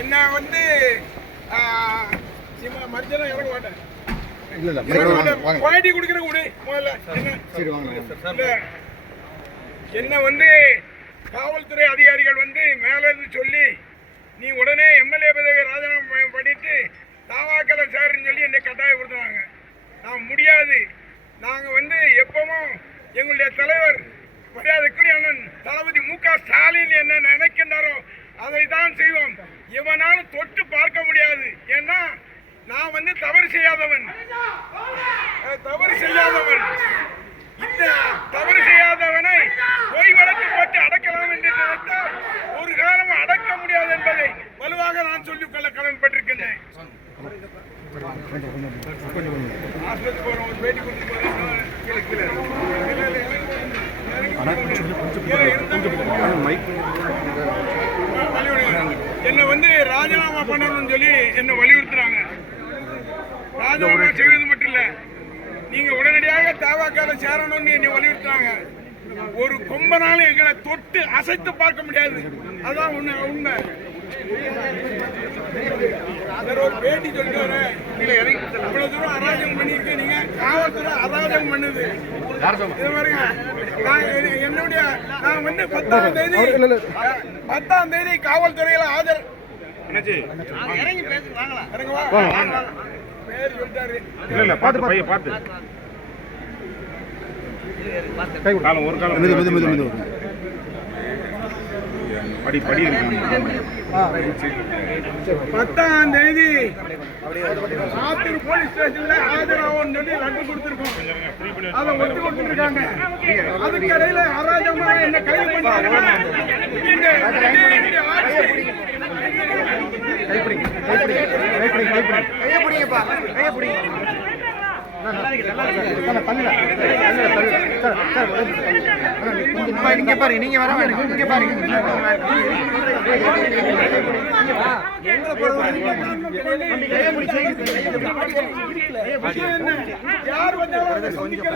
என்ன வந்து மர்ஜனம் இறங்க மாட்டேன். குவாலிட்டி கொடுக்குற கூட முதல்ல என்ன வந்து காவல்துறை அதிகாரிகள் வந்து மேல இருந்து சொல்லி நீ உடனே எம்எல்ஏ பதவி ராஜினாமா பண்ணிட்டு தாவாக்கலை சேருன்னு சொல்லி என்னை கட்டாயப்படுத்துனாங்க. நான் முடியாது. நாங்கள் வந்து எப்பவும் எங்களுடைய தலைவர் மரியாதைக்குரிய அண்ணன் தளபதி மு.க. ஸ்டாலின் என்ன நினைக்கின்றாரோ அதை தான் செய்வோம். இவனாலும் தொட்டு பார்க்க முடியாது. ஏன்னா நான் வந்து தவறு செய்யாதவன். இந்த தவறு செய்யாதவனை பொய் வழக்கு போட்டு அடக்கலாம் என்று நினைத்தால் ஒரு காலம் அடக்க முடியாது என்பதை வலுவாக நான் சொல்லிக்கொள்ள கடமைப்பட்டிருக்கின்றேன். என்னை வந்து ராஜினாமா பண்ணணும்னு சொல்லி என்னை வலியுறுத்துறாங்க. ராஜினாமா செய்வது மட்டும் இல்ல, நீங்க உடனடியாக தவாக்கால சேரணும்னு என்னை வலியுறுத்துறாங்க. ஒரு கொம்பனாலும் எங்களை தொட்டு அசைத்து பார்க்க முடியாது. அதான் உண்மை. ஒரு பேட்டி சொல்லிட்டு வரேன். இவ்வளவு தூரம் அராஜகம் பண்ணிருக்கு. நீங்க காவல்துறை அராஜகம் பண்ணுது. என்னுடைய நான் வந்து 10ஆம் தேதி காவல்துறையில ஆஜர் பேர் சொல்லிட்டாரு. ஒரு காலம் படி 10ஆம் தேதி ஆத்தூர் போலீஸ் ஸ்டேஷன்ல ஆஜராகும் சொல்லி லட்டு கொடுத்திருக்கோம். அதை ஒத்து கொடுத்துருக்காங்க. அதுக்கு இடையில அராஜகமா என்ன கைது பண்ணாங்க. நீங்க பாருங்க, நீங்க வர வேணும். இங்க பாருங்க, யார் வந்தாலும் சந்திக்க